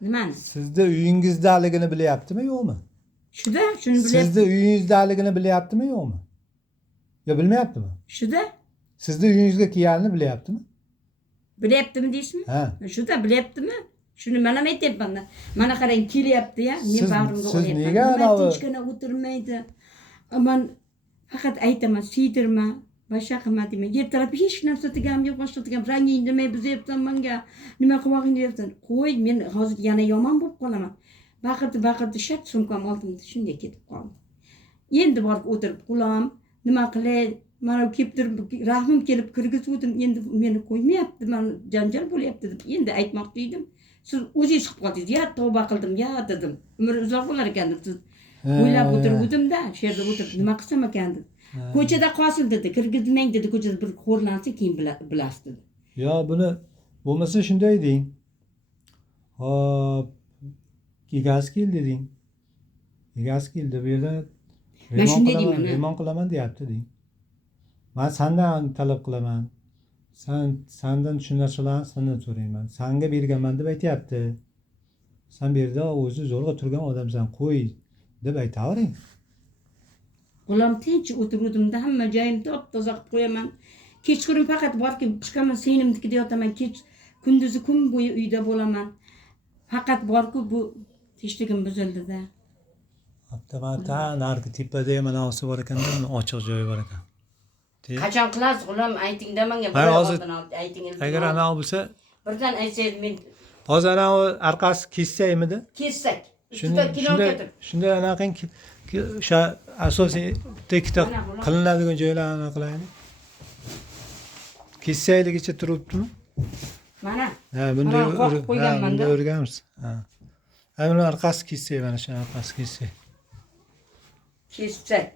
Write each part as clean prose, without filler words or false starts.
Nimani? Sizda uyingizdaligini bilyaptimi, yo'qmi? Shuda, shuni bilyapti. Sizda uyingizdaligini bilyaptimi, yo'qmi? Yo, bilmayaptimi? Shuda? Sizda uyingizga kelganini bilyaptimi? Bilyaptimi deysizmi? Ha. Shuda bilyaptimi? Shuni mana men aytyapman. Mana qarang, kelyapti ya. Men bag'rimga siz olyapman. nega anavi- tinchgina o'tirmaydi. Men faqat aytaman, siydirma, boshqa qilma deyman. Yer tarafga hech narsa tegam yo'q, boshqa tegam. Ranging nima buzyapsan menga? Nima qilmoqing deyapsan? Qo'y, men hozir yana yomon bo'lib qolaman. Baqirdi, shat sumkam oldimda shunday ketib qoldim. Endi borib o'tirib qulam, nima qilay? Mana kelib turib, rahmim kelib kirgizdim. Endi meni qo'ymayapti, men janjal bo'lyapti deb endi aytmoqchi edim. Siz o'zingiz qilib qoldingiz. Ya tavba qildim, ya dedim. Umr uzoq bo'lar ekan deb siz o'ylab o'tirdim-da, shu yerda o'tirib nima qilsam ekan deb. Ko'chada qolsin dedi, kirgizmang dedi, ko'chada bir xo'rlansa keyin bilasiz dedi. Yo, buni bo'lmasa shunday deng. Hop, egasi keldi deng. Egasi keldi, bu yerda Men shunday deyman. remont qilaman deyapti deng. Men sendan talab qilaman. Sendan shu narsalarni sendan so'rayman. Senga berganman deb aytyapti. Sen bu yerda o'zi zo'rg'a turgan odamsan, qo'y deb aytavering. Qulam tinch o'tiruvdimda, hamma joyim top-toza qilib qo'yaman. Kechqurun faqat borki chiqaman, singlimnikida yotaman, kunduzi kun bo'yi uyda bo'laman. Faqat borku bu tinchligim buzildi-da. Avtomata narki tepada mana osi bor ekanda, ochiq joyi bor ekan. Qachon qilasiz, qulam aytingda menga. Hay, hozir ayting. agar ana bo'lsa, Birdan aytsangiz men hozir ana orqasi kessaymidi? kessak. Juda kino ketib. Shunday anaqang o'sha asosiy ikkita qilinadigan joylarni qilaylik. Kessayligicha turibdimi? Mana. Ha, bunday qo'yganman-da. o'rganmiz. Ha. Ana orqasi kessay, mana shu orqasi kessay. Kessak.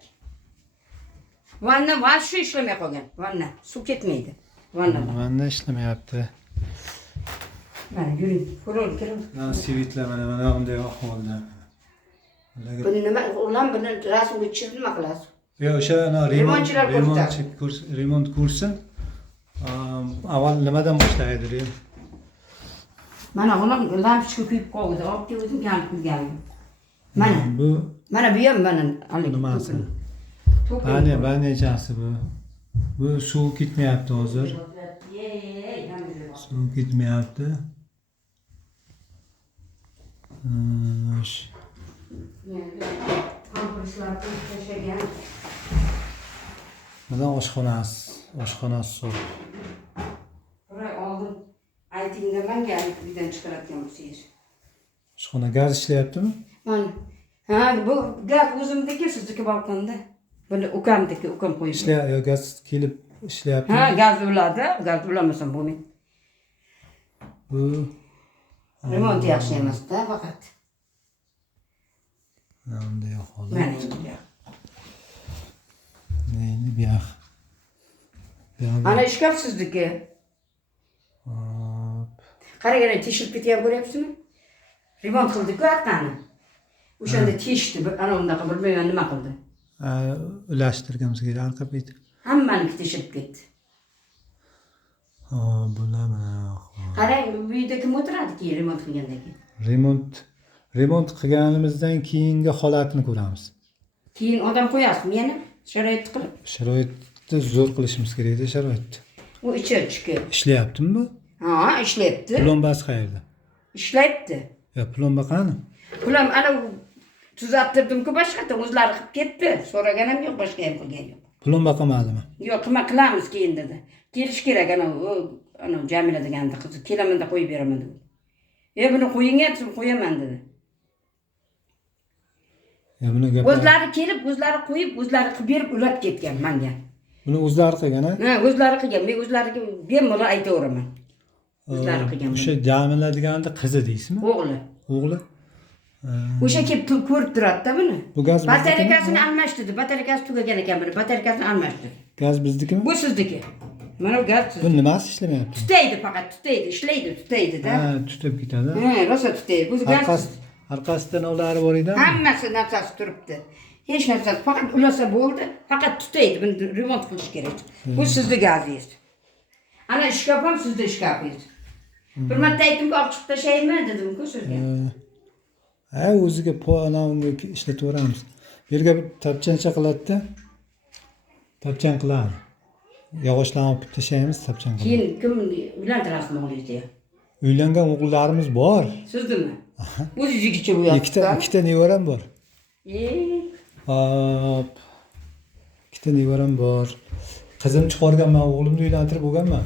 Vanna shu ishlamay qolgan. Vanna suv ketmaydi. Vanna ishlamayapti. Mana yuring, ko'ring, kiring. Mana svitlar mana bunday ahvolda. Buni nima, ular buni rasmga tushirib nima qilasiz? Yo, o'sha Remontchilar remont kursi avval nimadan boshlaydi? Mana ular lampochka kuyib qoldi, olib keldim, yanib qo'yganim. Mana Bu bu ham mana nimasi? Banechasi bu. Bu suv ketmayapti hozir. Suv ketmayapti. Mana oshxonasi suv. Buraya oldin aytingda menga uydan chiqarayotgan bo'lsangiz. Oshxona gaz ishlayaptimi? Mana bu gaz o'zimniki, sizniki balkonda. Buni ukamniki, ukam qo'yib. Ishlayapti, gaz kelib ishlayapti. Gaz uladi, gaz ulamasam bo'lmaydi. Bu Remont yaxshi emas-da, faqat. bunday ahvolda. Mana endi. Endi bu yoq. Ana ishkaf sizniki. Hop. Qaragana teshilib ketgan ko'ryapsizmi? Remont qildik-ku haqqani. O'shanda teshdi, ana undaqa bilmayman nima qildi. Ulashtirganmiz kerak arqa bet. Hammaniki teshilib ketdi. Bular mana. Qarang, bu yerda kim o'tiradi keyin remont qilgandan keyin? Remont qilganimizdan keyingi holatini ko'ramiz. Keyin odam qo'yasizmi yana? Sharoit qilib. Sharoitni zo'r qilishimiz kerak-da, sharoitni. U ichki. Ishlayaptimi bu? Ha, ishlayapti. Plombasi qayerda? Ishlayapti. Yo, plomba qani? Pulam ana tuzattirdim-ku boshqacha, o'zlari qilib ketdi. So'raganim yo'q, boshqa ham qilgan yo'q. Plomba qilmadimi? Yo'q, qilamiz keyin dedi. Kelish kerak ana Jamila deganda qizi, kelamanda qo'yib beraman dedi. Buni qo'ying, aytsin, qo'yaman dedi. Buni gap. O'zlari kelib, o'zlari qo'yib, o'zlari qilib berib ulab ketgan menga. Buni o'zlari qilgan-a? Ha, o'zlari qilgan. Men o'zlariga bemalol aytaveraman. O'zlari qilgan. O'sha Jamila deganda qizi deysizmi? O'g'li. O'g'li. O'sha kelib ko'rib turadi-da buni. Bu gaz batareykasini almashtirdi. Batareykasi tugagan ekan buni. Batareykasini almashtirdi. Gaz biznikimi? Bu sizniki. Mana bu gaz sizniki. Bu nimasi ishlamayapti? Tutaydi faqat, tutaydi, ishlaydi, tutaydi-da. Ha, tutib ketadi. Ha, rosa tutaydi. Bu gaz Orqasidan ularni bor edi. hammasi narsasi turibdi. Hech narsa, faqat ulasa bo'ldi. Faqat tutaydi. Buni remont qilish kerak. Bu sizning gazingiz. Ana ishkaf ham sizning ishkafingiz. Bir marta aytdim-ku, olib chiqib tashlayman dedim-ku sizga. Ha, o'ziga anavi ishlataveramiz. Bu yerga bir tapchancha qiladi-da. Tapchan qiladi. Yog'ochlarni olib tashlaymiz, tapchan qiladi. Keyin kim uylantirasizmi o'g'lingizni? Uylangan o'g'illarimiz bor. Siznimi? O'zingizgacha bo'yapsiz. Ikkita nevaram bor. Hop. Ikkita nevaram bor. Qizim chiqarganman, o'g'limni uylantirib bo'lganman.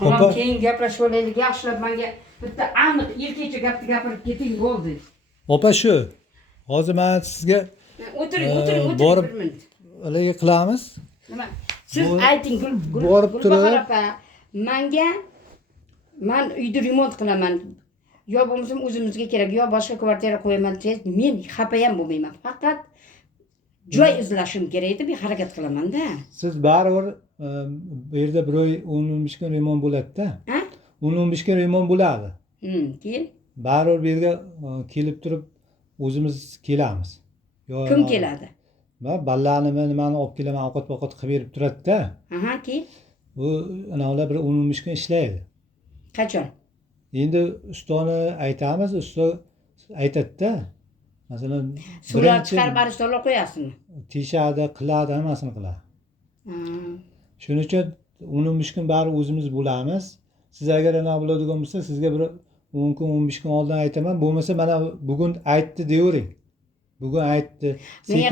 Tamam, keyin gaplashib olaylik. Yaxshilab menga bitta aniq yelkacha gapni gapirib keting bo'ldi. Opa shu. Hozir men sizga O'tiring borib bir minut. ularga qilamiz. Nima? Siz ayting, borib turib opa, men uyda remont qilaman. Yo bo'lmasam o'zimizga kerak, yo boshqa kvartira qo'yaman desiz, men xafa ham bo'lmayman. Faqat joy izlashim kerak edi, bir harakat qilaman-da. Siz baribir bu yerda bir oy 10-15 kun remont bo'ladi-da. Ha? 10-15 kun remont bo'ladi. Keyin Baribir bu yerga kelib turib o'zimiz kelamiz. kim keladi? Va ballarni nimani olib kelaman, ovqat qilib berib turadi-da. Aha, keyin U ular bir 10-15 kun ishlaydi. qachon? Endi ustoni aytamiz, usta aytadi-da. Masalan, Suvlar chiqarib barishtalar qo'yasizmi? teshadi, qiladi, hammasini qiladi. Shuning uchun 10-15 kun bari o'zimiz bo'lamiz. Siz agar ana bo'ladigan bo'lsa, sizga bir 10 kun, 15 kun oldin aytaman. Bo'lmasa mana bugun aytdi deyvering. Bugun aytdi. Sekin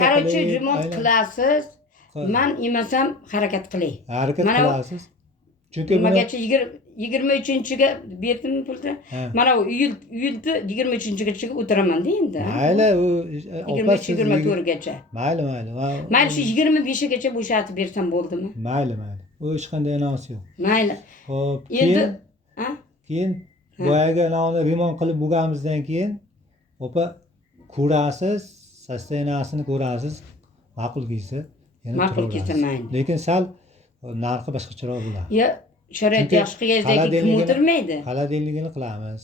Korоче, remont qilasiz. Men emasam harakat qilay. Harakat qilasiz. Chunki nimagacha 23-ga berdim pulni. Mana uyildi 23-gacha o'tiraman-da endi. Mayli, u 23-24gacha. Mayli. Mayli shu 25gacha bo'shatib bersam bo'ldimi? Mayli. U hech qanday anonsi yo'q. Mayli. Xo'p, Endi keyin boyaga remont qilib bo'lganimizdan keyin opa ko'rasiz, sostenasini ko'rasiz. Ma'qul kelsa, yana ma'qul kelsa mayli. Lekin sal narxi boshqacharoq bo'ladi. Yo, sharoit yaxshi qilganingizdan kim o'tirmaydi? Xaladelligini qilamiz.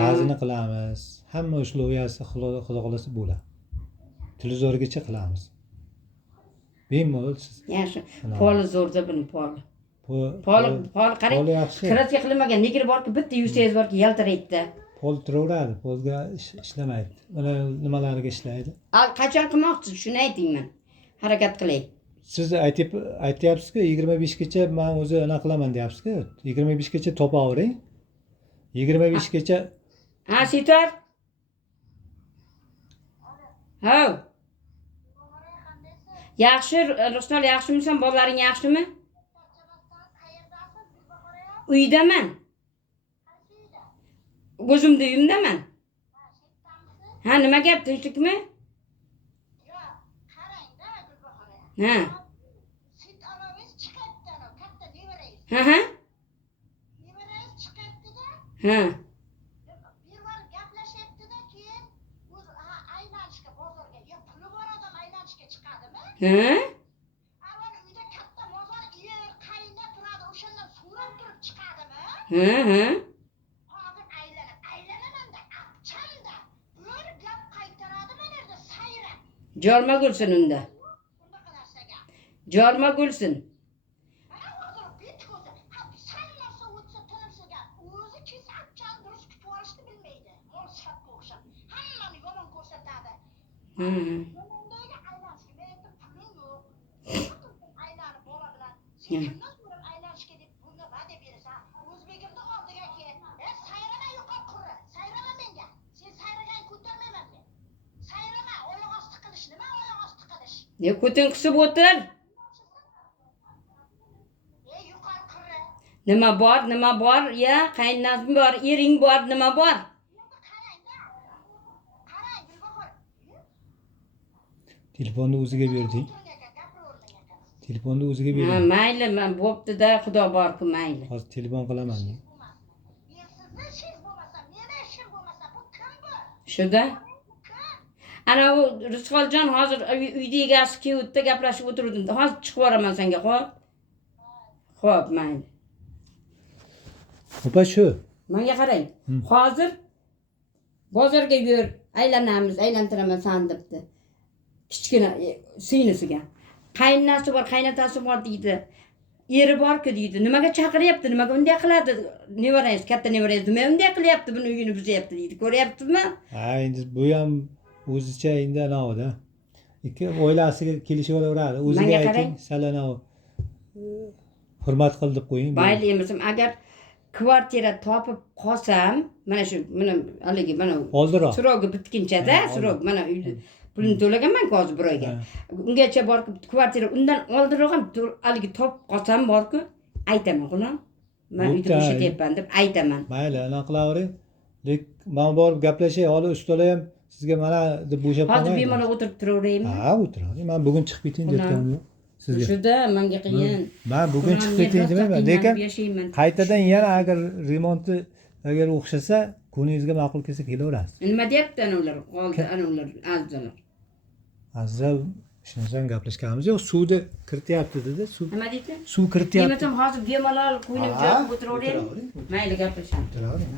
Gazini qilamiz. Hamma условияsi xudo xolasa bo'ladi. Televizorgacha qilamiz. Bemalol siz. Yaxshi. Poli zo'rda buni poli. Poli qarang. Kratka qilinmagan negri borki, bitta yuzsangiz borki, yaltiraydi. Pol turaveradi, polga ishlamaydi. Mana nimalarga ishlaydi? Qachon qilmoqchisiz? Shuni ayting men. Harakat qilay. Siz aytyapsiz-ku 25 gacha men o'zi ana qilaman deyapsiz-ku. 25 gacha topavering. 25 gacha. Ha, Sitor. Ha. Yaxshi, Rustam, yaxshimisan? Bolalaring yaxshimi? Uydaman. O'zimda uyimdaman. Ha, nima gap, tinchlikmi? Yo'q, qarang-da, Gulbahora. Ha. Sit olavingiz chiqadi-da, katta nevarangiz. Ha. Nevarangiz chiqadi-da. Ha. Bir bor gaplashyapti-da, keyin o'zi aylanishga bozorga, yo puli bor odam aylanishga chiqadimi? Ha. Avval uyda katta bozor yer, qayna turadi, o'shandan so'rab turib chiqadimi? Ha. Hozir aylanaman-da, aqchamda. Bir gap qaytaradi mana yerda sayrab. Jorma gulsin unda. Bunaqa narsaga. Jorma gulsin. Hozir bit ko'zi, sallasa o'tsa tinimsiga, o'zi kelsa aqchani durust kutib olishni bilmaydi. Mol sotga o'xshab. Hammani yomon ko'rsatadi. Yomondagi aylanishga menga pulim yo'q. Aylanib bola bilan. Sen kimdan so'rab aylanishga deb bunga va'da berasan? O'zbekimni oldiga kel. Sayrama yo'qol qurra. Sayrama menga. Sen sayragan ko'tarmayman men. Sayrama, oyoq osti qilish nima oyoq osti qilish? Ne ko'tin qisib o'tir. Yuqori qurra. Nima bor? Ya, qaynonam bor, ering bor, nima bor? Qarang, Gulbahor. Telefonni o'ziga berding. Telefonni o'ziga Ha, berding. mayli, men bo'pti-da, xudo bor-ku, mayli. Hozir telefon qilaman. Men sizni ishingiz bo'lmasa, meni ishim bo'lmasa, bu kim bu? Shuda. Ana u Rizqoljon hozir uyda egasi keldi, gaplashib o'tirdim. Hozir chiqib boraman senga, xo'p? Xo'p, mayli. Opa shu. Menga qarang. Hozir bozorga yur, aylantiraman san debdi. Kichkina singlisiga. Qaynonasi bor, qaynotasi bor deydi. eri borku deydi. Nimaga chaqiryapti? Nimaga unday qiladi? Nevarangiz, katta nevarangiz nima unday qilyapti? Buni uyini buzyapti deydi. Ko'ryapsizmi? Ha, endi bu ham o'zicha endi anavida. Ikki oilasiga kelishaveradi. O'ziga Menga ayting, qarang. sal anavi hurmat qil deb qo'ying. Mayli emasam, agar kvartira topib qolsam, mana shu haligi mana Oldiroq. surogi bitgunchada, Ha, surog mana uyni pulini to'laganman-ku hozir bir oyga. Ungacha borib kvartira undan oldinroq ham haligi topib qolsam borku, aytaman, xunom. Men uyda Bo'pti, bo'shatyapman deb aytaman. Mayli, anaqa qilavering. Lek men borib gaplashay, holi ustolar ham sizga mana deb bo'shab Hozir qolmaydi. bemalol o'tirib turaveraymi? Ha, o'tiravering. Men bugun chiqib ketayin deyotganim yo'q sizga. Shuda menga qiyin. Men bugun chiqib ketayin demayman, lekin yashayman. qaytadan yana agar remonti agar o'xshasa, kuningizga ma'qul kelsa kelaverasiz. Nima deyapti ular? Hozir ular azzalar. Azra shundan gaplashganimiz yo'q, suvni kirityapti dedi. Nima deydi? Suv kirityapti. Demasam hozir bemalol qo'ynib Ha, joyib o'tiraveraymi? Mayli gaplashamiz. O'tiravering.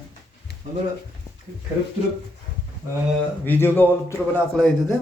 Mana kirib turib videoga olib turib anaqa qilay dedi.